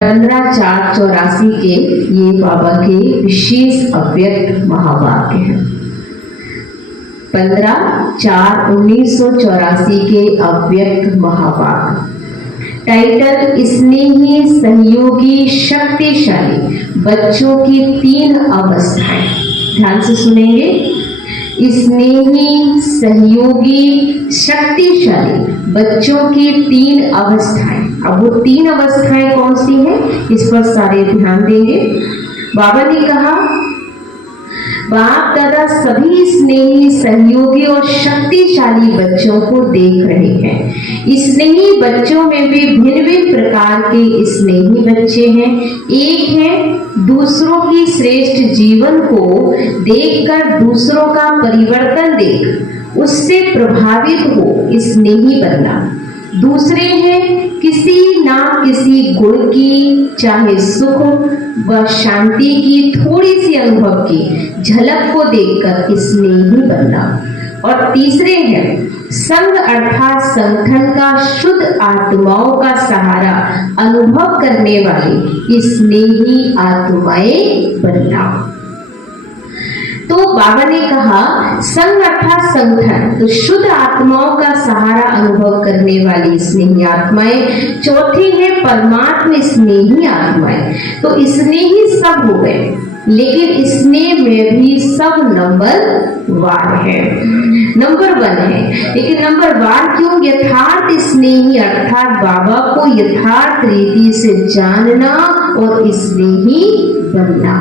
15/4/84 के ये बाबा के विशेष अव्यक्त महावाक्य हैं। 15/4/1984 के अव्यक्त महावाक्य। टाइटल: स्नेही, सहयोगी, शक्तिशाली बच्चों की 3 अवस्थाएं। ध्यान से सुनेंगे। स्नेही, सहयोगी, शक्तिशाली बच्चों की 3 अवस्थाएं। अब वो 3 अवस्थाएं कौन सी हैं, इस पर सारे ध्यान देंगे। बाबा ने कहा, बाप दादा सभी स्नेही, सहयोगी और शक्तिशाली बच्चों को देख रहे हैं। स्नेही बच्चों में भी भिन्न भिन्न प्रकार के स्नेही बच्चे हैं। एक है दूसरों की श्रेष्ठ जीवन को देखकर दूसरों का परिवर्तन देख उससे प्रभावित हो स्नेही बनना। दूसरे हैं किसी ना किसी गुण की, चाहे सुख व शांति की थोड़ी सी अनुभव की झलक को देखकर स्नेही बनना। और तीसरे हैं संघ अर्थात संगठन का शुद्ध आत्माओं का सहारा अनुभव करने वाली स्नेही आत्माएं बनना। तो बाबा ने कहा संघ अर्थात संगठन, तो शुद्ध आत्माओं का सहारा अनुभव करने वाली स्नेही आत्माएं। चौथी है परमात्मा स्नेही आत्माएं। तो स्नेही सब हो गए, लेकिन स्नेह में भी सब नंबर 1 है, नंबर 1 है। लेकिन नंबर 1 क्यों? यथार्थ स्नेही अर्थात बाबा को यथार्थ रीति से जानना और स्नेही बनना।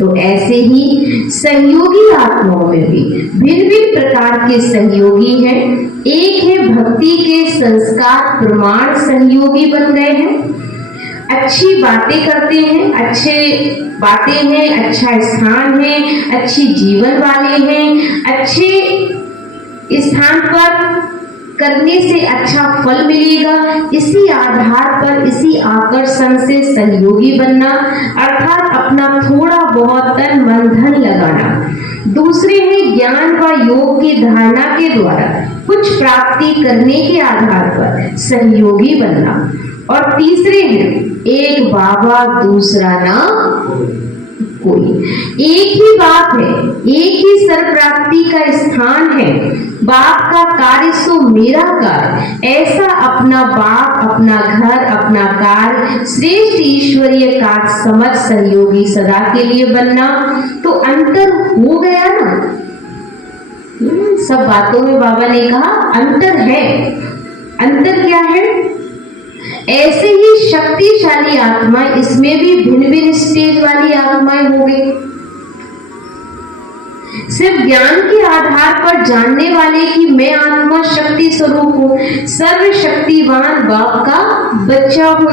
तो ऐसे ही सहयोगी आत्माओं में भी भिन्न भिन्न प्रकार के सहयोगी हैं। एक है भक्ति के संस्कार प्रमाण सहयोगी बन गए हैं, अच्छी बातें करते हैं, अच्छे बातें हैं, अच्छा स्थान है, अच्छी जीवन वाले हैं, अच्छे स्थान पर करने से अच्छा फल मिलेगा। इसी आधार पर, इसी आकर्षण से सहयोगी बनना अर्थात अपना थोड़ा बहुत तन मन धन लगाना। दूसरे हैं ज्ञान व योग की धारणा के द्वारा कुछ प्राप्ति करने के आधार पर सहयोगी बनना। और तीसरे हैं एक बाबा दूसरा ना कोई, एक ही बाप है, एक ही सर्व प्राप्ति का स्थान है। बाप का कार्य सो मेरा कार्य, ऐसा अपना बाप, अपना घर, अपना कार्य श्रेष्ठ ईश्वरीय कार्य समझ सहयोगी सदा के लिए बनना। तो अंतर हो गया ना, सब बातों में बाबा ने कहा अंतर है। अंतर क्या है? ऐसे ही शक्तिशाली आत्मा, इसमें भी भिन्न भिन्न स्टेज वाली आत्माएं हो गई। सिर्फ ज्ञान के आधार पर जानने वाले कि मैं आत्मा शक्ति स्वरूप हूँ, सर्वशक्तिवान बाप का बच्चा हूँ,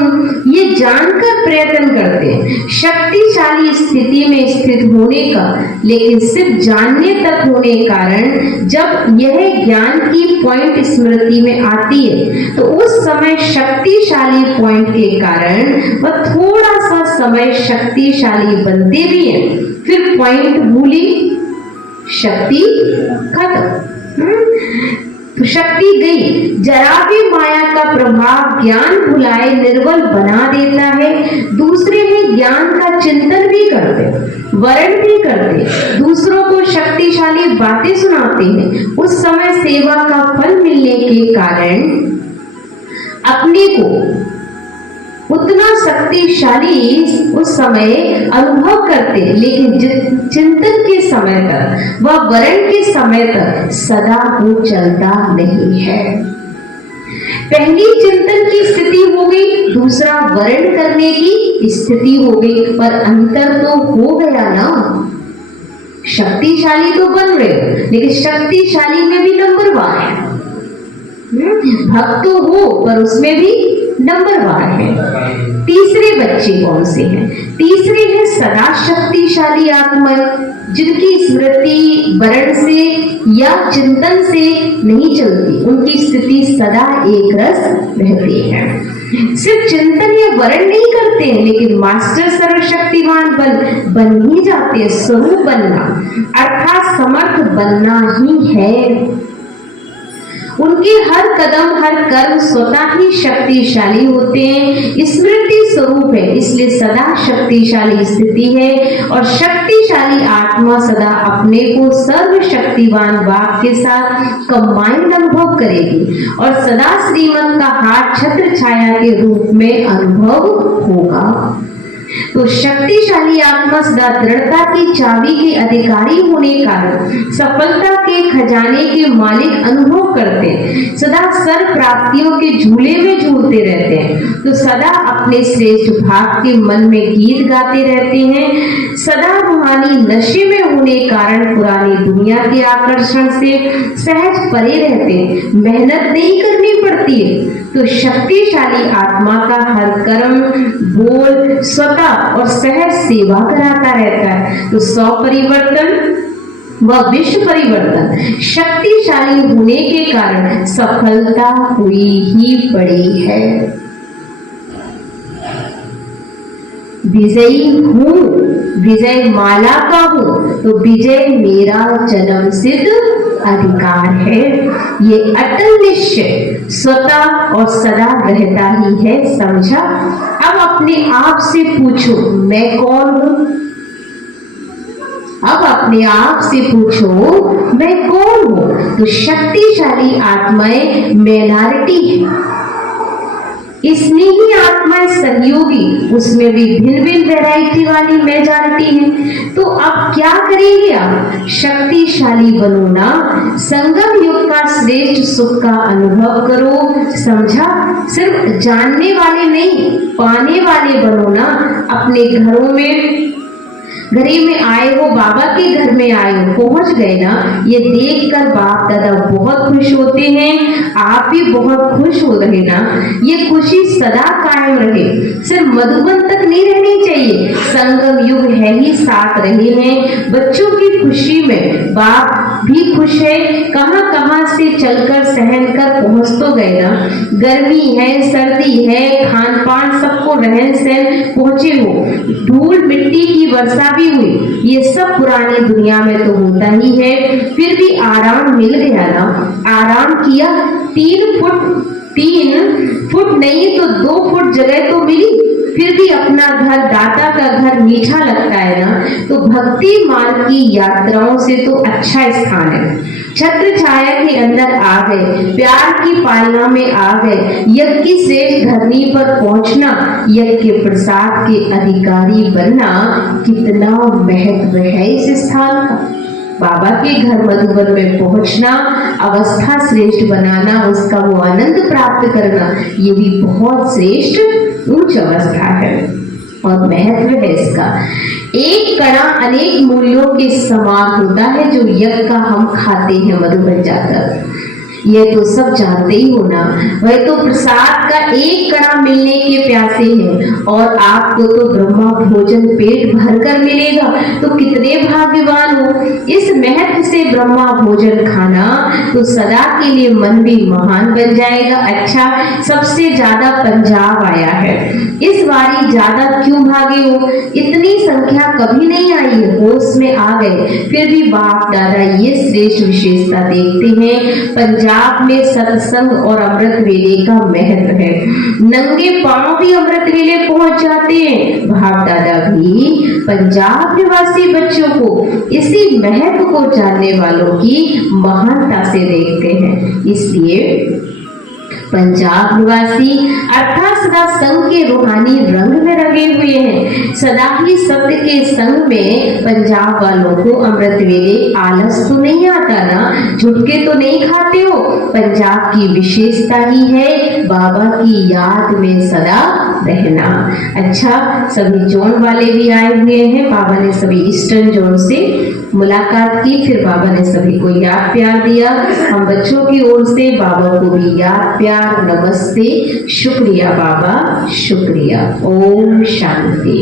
ये जानकर प्रयत्न करते हैं शक्तिशाली स्थिति में स्थित होने का। लेकिन सिर्फ जानने तक होने के कारण जब यह ज्ञान की पॉइंट स्मृति में आती है, तो उस समय शक्तिशाली पॉइंट के कारण वह थोड़ा सा समय शक्तिशाली बनते भी हैं, फिर पॉइंट भूली, शक्ति खत्म। तो शक्ति गई, जरा भी माया का प्रभाव ज्ञान भुलाए निर्बल बना देता है। दूसरे ही ज्ञान का चिंतन भी करते, वर्ण भी करते, दूसरों को शक्तिशाली बातें सुनाते हैं। उस समय सेवा का फल मिलने के कारण अपने को उतना शक्तिशाली उस समय अनुभव करते, लेकिन चिंतन के समय तक व वर्ण के समय तक सदा वो चलता नहीं है। पहली चिंतन की स्थिति हो गई, दूसरा वर्ण करने की स्थिति हो गई, पर अंतर तो हो गया ना। शक्तिशाली तो बन रहे, लेकिन शक्तिशाली में भी नंबर 1 है। भक्त तो हो, पर उसमें भी नंबर 1 है। तीसरे बच्चे कौन से हैं? तीसरे हैं सदा शक्तिशाली आत्माएं, जिनकी स्मृति वर्ण से या चिंतन से नहीं चलती, उनकी स्थिति सदा एक रस रहती है। सिर्फ चिंतन या वर्ण नहीं करते हैं, लेकिन मास्टर सर्वशक्तिवान बन ही जाते हैं। स्वरूप बनना अर्थात समर्थ बनना ही है। उनके हर कदम हर कर्म स्वतः ही शक्तिशाली होते हैं, स्मृति स्वरूप है, इसलिए सदा शक्तिशाली स्थिति है। और शक्तिशाली आत्मा सदा अपने को सर्वशक्तिवान बाप के साथ कंबाइंड अनुभव करेगी और सदा श्रीमत का हाथ छत्र छाया के रूप में अनुभव होगा। तो शक्तिशाली आत्मा सदा दृढ़ता की चाबी के अधिकारी होने के कारण सफलता के खजाने के मालिक अनुभव करते हैं, सदा सर्व प्राप्तियों के झूले में झूलते रहते हैं। तो सदा अपने श्रेष्ठ भाग के मन में गीत गाते रहते हैं, सदा रूहानी नशे में होने के कारण पुरानी दुनिया के आकर्षण से सहज परे रहते हैं, मेहनत नहीं करनी पड़ती है। तो शक्तिशाली आत्मा का हर कर्म बोल स्वतः और सहज सेवा कराता रहता है। तो 100 परिवर्तन व विश्व परिवर्तन शक्तिशाली होने के कारण सफलता हुई ही पड़ी है। विजयी हूँ, विजय माला का हूँ, तो विजय मेरा जन्म सिद्ध अधिकार है। ये अटल निश्चय स्वतः और सदा रहता ही है, समझा। अब अपने आप से पूछो मैं कौन हूँ। अब अपने आप से पूछो मैं कौन हूँ। तो शक्तिशाली आत्माएं मेजॉरिटी है, स्नेही आत्माएं सहयोगी, उसमें भी भिन्न भिन्न वैरायटी वाली मेजॉरिटी है। तो अब क्या करेंगे आप? शक्तिशाली बनो ना, संगम युग का श्रेष्ठ सुख का अनुभव करो, समझा। सिर्फ जानने वाले नहीं, पाने वाले बनो ना। अपने घरों में आए हो, बाबा के घर में आए हो, पहुंच गए ना, ये देखकर बाप दादा बहुत खुश होते हैं, आप भी बहुत खुश हो रहे ना। ये खुशी सदा कायम रहे, सिर्फ मधुबन तक नहीं रहनी चाहिए, संगम युग है ही साथ रहे हैं। बच्चों की खुशी में बाप भी खुश है, कहां कहां से चलकर सहन कर पहुंच तो गए ना। गर्मी है, सर्दी है, खान पान सबको रहन सहन पहुंचे हो, धूल मिट्टी की वर्षा भी हुई, ये सब पुरानी दुनिया में तो होता ही है। फिर भी आराम मिल गया ना, आराम किया। 3 फुट नहीं तो 2 फुट जगह तो मिली, फिर भी अपना घर, दाता का घर मीठा लगता है ना। तो भक्ति मार्ग की यात्राओं से तो अच्छा स्थान है। छत्र छाया के अंदर आ गए, प्यार की पालना में आ गए, यज्ञ की श्रेष्ठ धरनी पर पहुंचना, यज्ञ के प्रसाद के अधिकारी बनना, कितना महत्व है इस स्थान का। बाबा के घर मधुबन में पहुंचना, अवस्था श्रेष्ठ बनाना, उसका वो आनंद प्राप्त करना, ये भी बहुत श्रेष्ठ उच्च अवस्था है और महत्व है इसका। एक कणा अनेक मूल्यों के समान होता है जो यज्ञ का हम खाते हैं मधुबन जाकर, ये तो सब जानते ही हो ना। वह तो प्रसाद का एक कणा मिलने के प्यासे हैं और आपको तो ब्रह्मा भोजन पेट भरकर मिलेगा, तो कितने भाग्यवान हो। इस महत्व से ब्रह्मा भोजन खाना तो सदा के लिए मन भी महान बन जाएगा। अच्छा, सबसे ज्यादा पंजाब आया है, इस बारी ज्यादा क्यों भागे हो? इतनी संख्या कभी नहीं आई है, होश में आ गए। फिर भी बाप दादा ये श्रेष्ठ विशेषता देखते हैं, पंजाब में सत्संग और अमृत वेले का महत्व है। नंगे पांव भी अमृत वेले पहुंच जाते हैं। बाप दादा भी पंजाब निवासी बच्चों को इसी महत्व को जानने वालों की महानता से देखते हैं। इसलिए पंजाब निवासी अर्थात सदा संग के रूहानी रंग में रंगे हुए हैं। सदा ही सत्य के संग में पंजाब वालों को अमृत वेले आलस तो नहीं आता ना, झुटके तो नहीं खाते हो। पंजाब की विशेषता ही है बाबा की याद में सदा रहना। अच्छा, सभी जोन वाले भी आए हुए हैं, बाबा ने सभी ईस्टर्न जोन से मुलाकात की, फिर बाबा ने सभी को याद प्यार दिया। हम बच्चों की ओर से बाबा को भी याद प्यार, नमस्ते, शुक्रिया बाबा, शुक्रिया। ओम शांति।